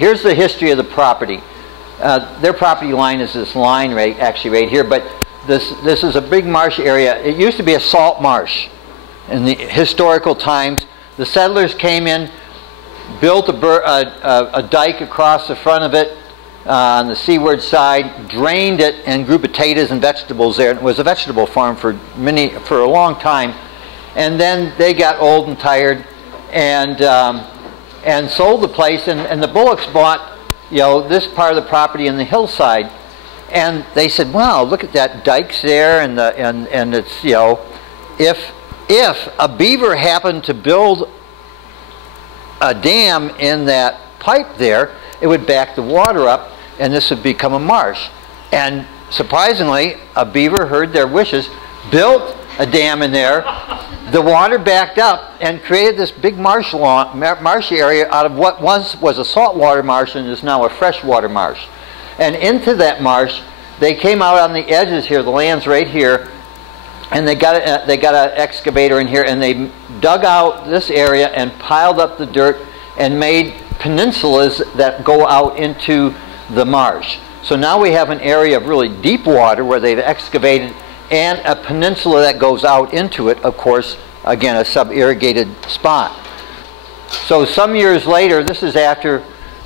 here's the history of the property. Their property line is this line actually right here, but this is a big marsh area. It used to be a salt marsh in the historical times. The settlers came in, built a dike across the front of it on the seaward side, drained it, and grew potatoes and vegetables there. It was a vegetable farm for a long time. And then they got old and tired, and sold the place. And the Bullocks bought, this part of the property in the hillside. And they said, "Wow, look at that dikes there, and it's if a beaver happened to build a dam in that pipe there, it would back the water up, and this would become a marsh." And surprisingly, a beaver heard their wishes, built a dam in there. The water backed up and created this big marshy area out of what once was a saltwater marsh and is now a freshwater marsh. And into that marsh, they came out on the edges here. The land's right here, and they got an excavator in here, and they dug out this area and piled up the dirt and made peninsulas that go out into the marsh. So now we have an area of really deep water where they've excavated, and a peninsula that goes out into it, of course, again, a sub-irrigated spot. So some years later, this is after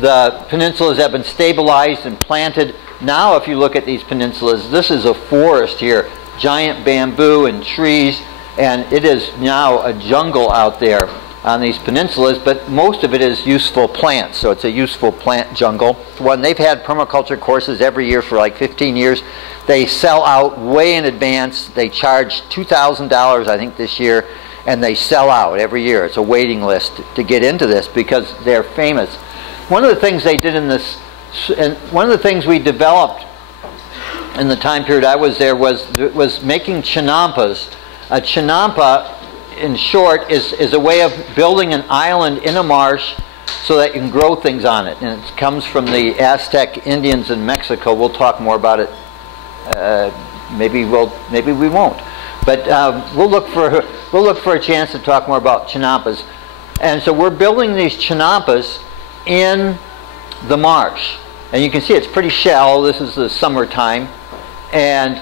the peninsulas have been stabilized and planted. Now if you look at these peninsulas, this is a forest here, giant bamboo and trees, and it is now a jungle out there on these peninsulas, but most of it is useful plants, so it's a useful plant jungle. When they've had permaculture courses every year for like 15 years, they sell out way in advance. They charge $2,000, I think, this year, and they sell out every year. It's a waiting list to get into this because they're famous. One of the things they did in this, and one of the things we developed in the time period I was there was making chinampas. A chinampa, in short, is a way of building an island in a marsh so that you can grow things on it. And it comes from the Aztec Indians in Mexico. We'll talk more about it. Maybe we won't. But we'll look for a chance to talk more about chinampas. And so we're building these chinampas in the marsh, and you can see it's pretty shallow. This is the summertime, and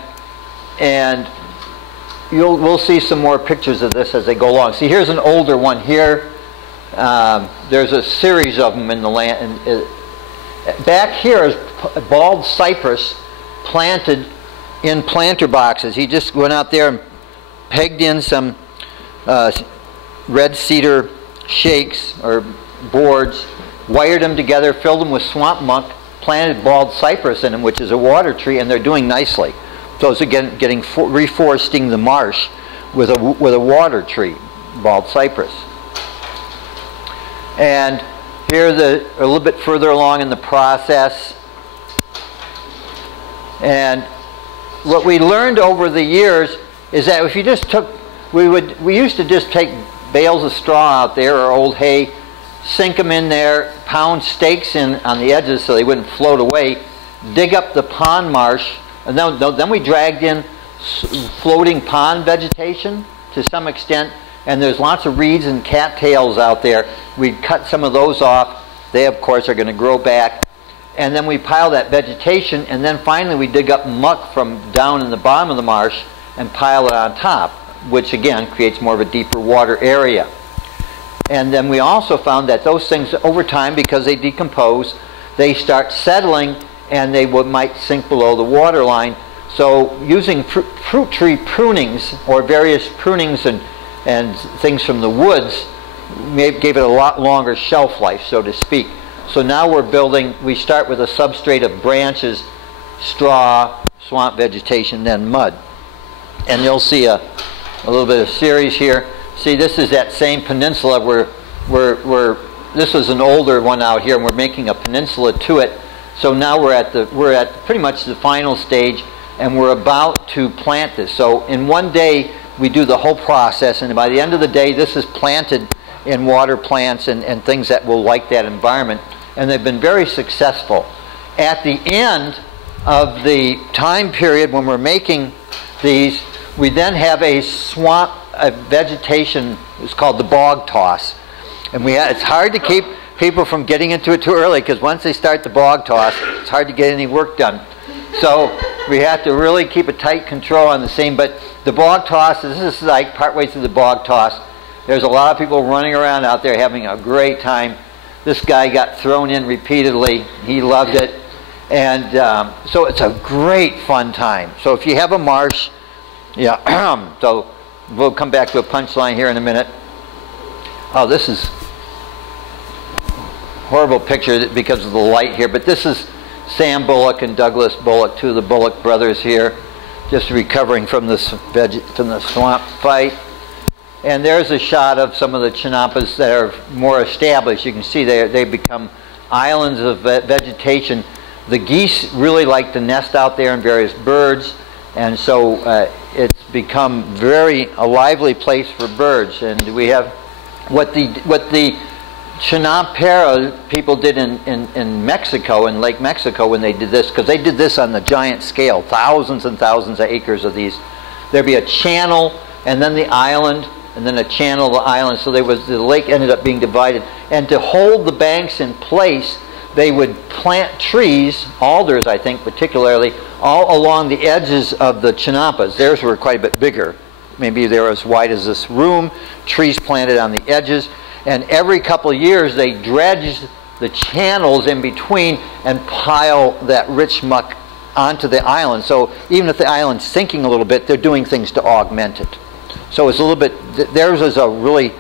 we'll see some more pictures of this as they go along. See, here's an older one here. There's a series of them in the land. Back here is bald cypress planted in planter boxes. He just went out there and pegged in some red cedar shakes or boards, wired them together, filled them with swamp muck, planted bald cypress in them, which is a water tree, and they're doing nicely. So it's again getting reforesting the marsh with a water tree, bald cypress. And here a little bit further along in the process. And what we learned over the years is that if you just took, we used to just take bales of straw out there or old hay, sink them in there, pound stakes in on the edges so they wouldn't float away, dig up the pond marsh, and then we dragged in floating pond vegetation to some extent, and there's lots of reeds and cattails out there. We'd cut some of those off. They, of course, are going to grow back. And then we pile that vegetation, and then finally we dig up muck from down in the bottom of the marsh and pile it on top, which again creates more of a deeper water area. And then we also found that those things over time, because they decompose, they start settling and they might sink below the water line. So using fruit tree prunings or various prunings and things from the woods gave it a lot longer shelf life, so to speak. So now we start with a substrate of branches, straw, swamp vegetation, then mud. And you'll see a little bit of series here. See, this is that same peninsula where this was an older one out here, and we're making a peninsula to it. So now we're at pretty much the final stage, and we're about to plant this. So in one day we do the whole process, and by the end of the day this is planted in water plants and things that will like that environment, and they've been very successful. At the end of the time period when we're making these, we then have a swamp vegetation. It's called the bog toss, and it's hard to keep people from getting into it too early, because once they start the bog toss, it's hard to get any work done. So we have to really keep a tight control on the scene. But the bog toss, this is like partway through the bog toss. There's a lot of people running around out there having a great time. This guy got thrown in repeatedly. He loved it. And so it's a great fun time. So if you have a marsh, yeah, so we'll come back to a punchline here in a minute. Oh, this is a horrible picture because of the light here, but this is Sam Bullock and Douglas Bullock, two of the Bullock brothers here, just recovering from the swamp fight. And there's a shot of some of the chinampas that are more established. You can see they become islands of vegetation. The geese really like to nest out there, and various birds, and so it's become a lively place for birds. And we have what the Chinampera people did in Mexico, in Lake Mexico, when they did this, because they did this on the giant scale, thousands and thousands of acres of these. There'd be a channel, and then the island, and then a channel, the island, so the lake ended up being divided. And to hold the banks in place, they would plant trees, alders I think particularly, all along the edges of the chinampas. Theirs were quite a bit bigger. Maybe they were as wide as this room, trees planted on the edges. And every couple of years they dredged the channels in between and pile that rich muck onto the island. So even if the island's sinking a little bit, they're doing things to augment it. So it's a little bit, theirs is a really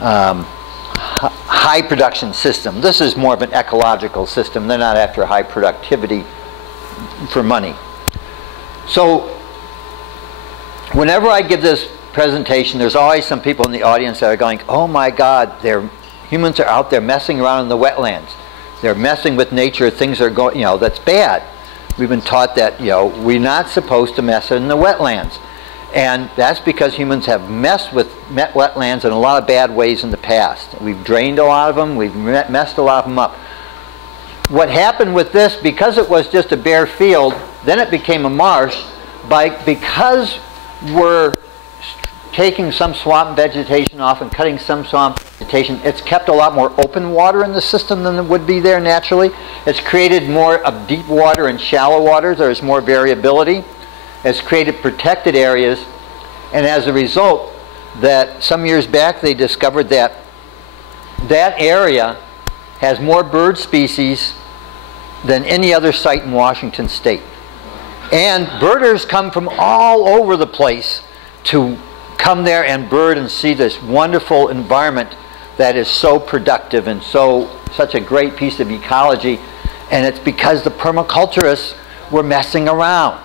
high production system. This is more of an ecological system. They're not after high productivity for money. So whenever I give this presentation, there's always some people in the audience that are going, oh my God, humans are out there messing around in the wetlands. They're messing with nature. Things are going, that's bad. We've been taught that, we're not supposed to mess in the wetlands. And that's because humans have messed with wetlands in a lot of bad ways in the past. We've drained a lot of them. We've messed a lot of them up. What happened with this, because it was just a bare field, then it became a marsh. Because we're taking some swamp vegetation off and cutting some swamp vegetation, it's kept a lot more open water in the system than would be there naturally. It's created more of deep water and shallow water. There's more variability. It's created protected areas, and as a result, that some years back they discovered that that area has more bird species than any other site in Washington state. And birders come from all over the place to come there and bird and see this wonderful environment that is so productive and such a great piece of ecology. And it's because the permaculturists were messing around.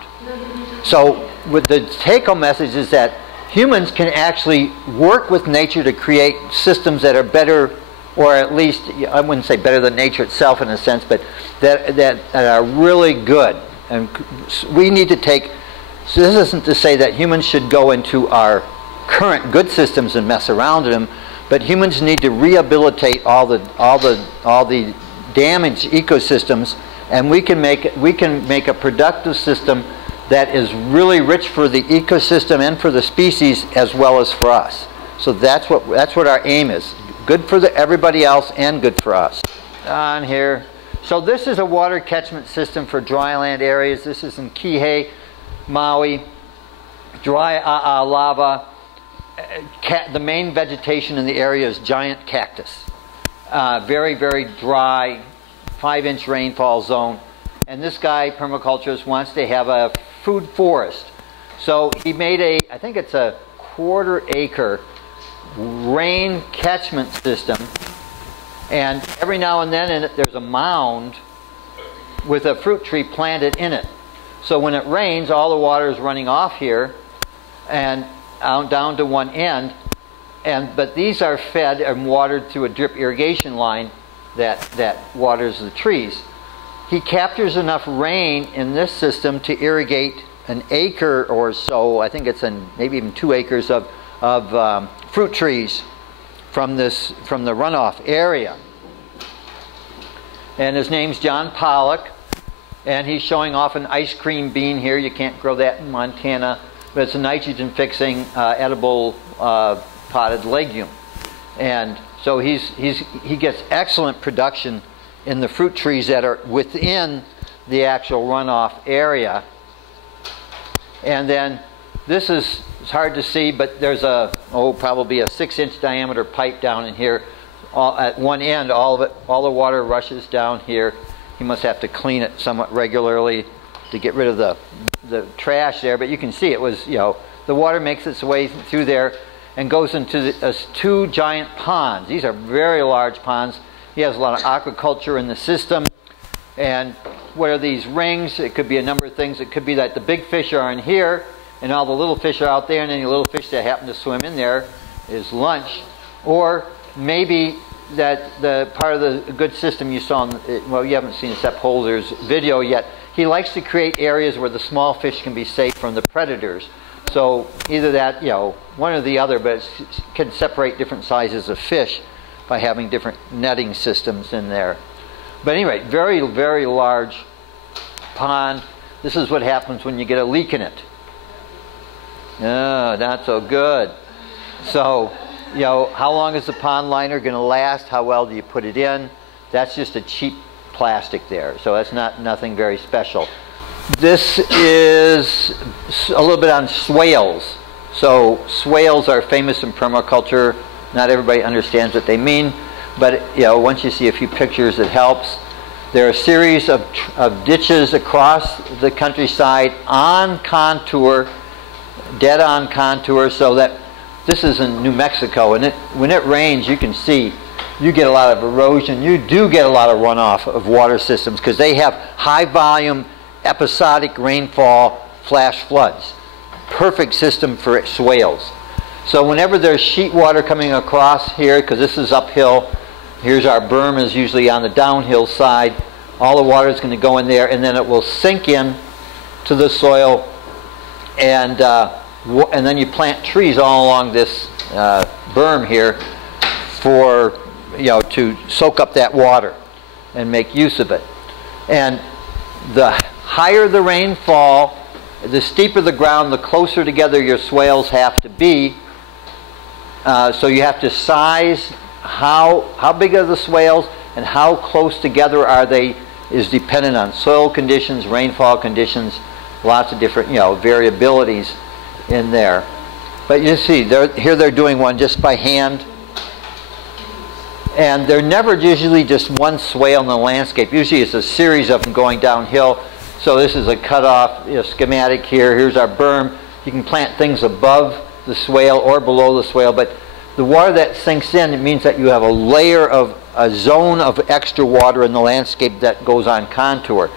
So with the take-home message is that humans can actually work with nature to create systems that are better, or at least, I wouldn't say better than nature itself in a sense, but that are really good. And we need to take, so this isn't to say that humans should go into our current good systems and mess around in them, but humans need to rehabilitate all the damaged ecosystems, and we can make a productive system that is really rich for the ecosystem and for the species as well as for us. So that's what our aim is. Good for everybody else and good for us. On here. So this is a water catchment system for dryland areas. This is in Kihei, Maui. Dry lava. The main vegetation in the area is giant cactus. Very, very dry, 5-inch rainfall zone. And this guy, permaculturist, wants to have a food forest. So he made I think it's a 1/4 acre rain catchment system. And every now and then in it, there's a mound with a fruit tree planted in it. So when it rains, all the water is running off here and down to one end. But these are fed and watered through a drip irrigation line that waters the trees. He captures enough rain in this system to irrigate an acre or so, I think it's maybe even 2 acres of fruit trees from the runoff area. And his name's John Pollock, and he's showing off an ice cream bean here. You can't grow that in Montana, but it's a nitrogen fixing edible potted legume. And So he gets excellent production in the fruit trees that are within the actual runoff area. And then this is, it's hard to see, but there's probably a 6-inch diameter pipe down in here. At one end, all the water rushes down here. He must have to clean it somewhat regularly to get rid of the trash there. But you can see it was, the water makes its way through there and goes into two giant ponds. These are very large ponds. He has a lot of aquaculture in the system. And what are these rings? It could be a number of things. It could be that the big fish are in here and all the little fish are out there, and any little fish that happen to swim in there is lunch. Or maybe that the part of the good system you saw, well, you haven't seen Sepp Holder's video yet. He likes to create areas where the small fish can be safe from the predators. So either that, one or the other, but it can separate different sizes of fish by having different netting systems in there. But anyway, very, very large pond. This is what happens when you get a leak in it. Oh, not so good. So, how long is the pond liner going to last? How well do you put it in? That's just a cheap plastic there. So that's nothing very special. This is a little bit on swales. So swales are famous in permaculture. Not everybody understands what they mean, but once you see a few pictures, it helps. There are a series of ditches across the countryside on contour, dead on contour, so that this is in New Mexico, and when it rains, you can see you get a lot of erosion. You do get a lot of runoff of water systems because they have high volume episodic rainfall flash floods. Perfect system for swales. So whenever there's sheet water coming across here, because this is uphill, here's our berm is usually on the downhill side, all the water is going to go in there, and then it will sink in to the soil, and then you plant trees all along this berm here for to soak up that water and make use of it. And the higher the rainfall, the steeper the ground, the closer together your swales have to be. So you have to size how big are the swales and how close together are they is dependent on soil conditions, rainfall conditions, lots of different variabilities in there. But you see, here they're doing one just by hand. And they're never usually just one swale in the landscape. Usually it's a series of them going downhill. So this is a cutoff schematic here. Here's our berm. You can plant things above the swale or below the swale, but the water that sinks in, it means that you have a zone of extra water in the landscape that goes on contour.